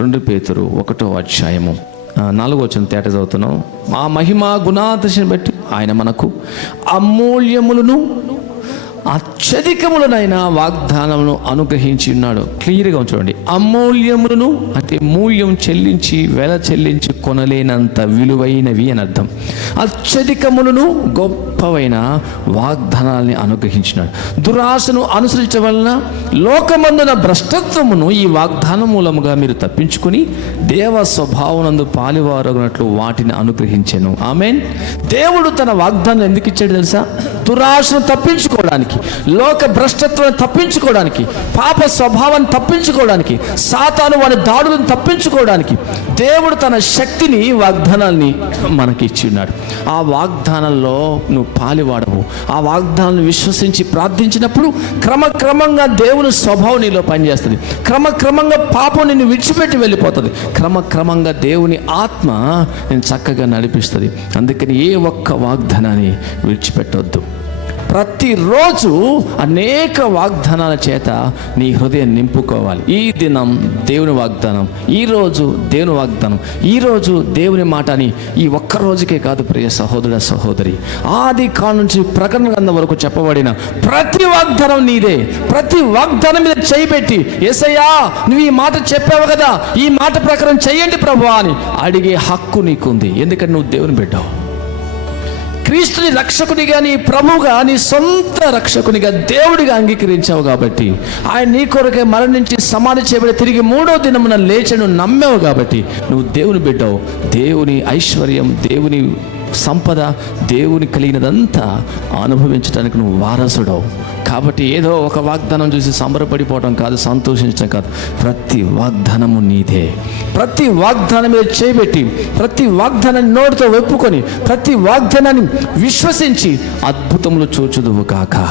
2 పేతురు 1వ అధ్యాయము 4వ వచనం తేట చదువుతున్నాం. ఆ మహిమ గుణాతిశయని బట్టి ఆయన మనకు అమూల్యములను అత్యధికములనైన వాగ్దానములను అనుగ్రహించి ఉన్నాడు. క్లియర్గా చూడండి. అమూల్యములను అంటే మూల్యం చెల్లించి వెల చెల్లించి కొనలేనంత విలువైనవి అని అర్థం. అత్యధికములను గొప్పవైన వాగ్దానాలని అనుగ్రహించినాడు. దురాశను అనుసరించడం వలన లోకమందున భ్రష్టత్వమును ఈ వాగ్దానం మూలముగా మీరు తప్పించుకుని దేవ స్వభావనందు పాలివారగినట్లు వాటిని అనుగ్రహించెను. ఆమేన్. దేవుడు తన వాగ్దానం ఎందుకు ఇచ్చాడు తెలుసా? దురాశను తప్పించుకోవడానికి, లోక భ్రష్టత్వాన్ని తప్పించుకోవడానికి, పాప స్వభావాన్ని తప్పించుకోవడానికి, సాతాను వాడి దాడులను తప్పించుకోవడానికి దేవుడు తన శక్తిని, వాగ్దానాన్ని మనకి ఇచ్చి ఉన్నాడు. ఆ వాగ్దానంలో నువ్వు పాలివాడవు. ఆ వాగ్దానాన్ని విశ్వసించి ప్రార్థించినప్పుడు క్రమక్రమంగా దేవుని స్వభావం నీలో పనిచేస్తుంది. క్రమక్రమంగా పాపం నిన్ను విడిచిపెట్టి వెళ్ళిపోతుంది. క్రమక్రమంగా దేవుని ఆత్మ నేను చక్కగా నడిపిస్తుంది. అందుకని ఏ ఒక్క వాగ్దానాన్ని విడిచిపెట్టవద్దు. ప్రతిరోజు అనేక వాగ్దానాల చేత నీ హృదయం నింపుకోవాలి. ఈ దినం దేవుని వాగ్దానం, ఈరోజు దేవుని వాగ్దానం, ఈరోజు దేవుని మాట అని ఈ ఒక్క రోజుకే కాదు ప్రియ సహోదర సహోదరి, ఆది కాలం నుంచి ప్రకటన గ్రంథం వరకు చెప్పబడిన ప్రతి వాగ్దానం నీదే. ప్రతి వాగ్దానం మీద చేయిబెట్టి యేసయ్యా నువ్వు ఈ మాట చెప్పావు కదా, ఈ మాట ప్రకారం చెయ్యండి ప్రభువా అని అడిగే హక్కు నీకుంది. ఎందుకంటే నువ్వు దేవుని బిడ్డవు. క్రీస్తుని రక్షకునిగా, నీ ప్రభువుగా, నీ సొంత రక్షకునిగా, దేవుడిగా అంగీకరించావు కాబట్టి, ఆయన నీ కొరకే మరణించి సమాధి చేయబడి తిరిగి 3వ దినమున లేచను నమ్మావు కాబట్టి నువ్వు దేవుని బిడ్డవు. దేవుని ఐశ్వర్యం, దేవుని సంపద, దేవుని కలిగినదంతా అనుభవించడానికి నువ్వు వారసుడవు. కాబట్టి ఏదో ఒక వాగ్దానం చూసి సంబరపడిపోవడం కాదు, సంతోషించడం కాదు. ప్రతి వాగ్దానము నీదే. ప్రతి వాగ్దానం మీద చేయబెట్టి, ప్రతి వాగ్దానాన్ని నోటితో ఒప్పుకొని, ప్రతి వాగ్దానాన్ని విశ్వసించి అద్భుతములు చూచుదువు కాక.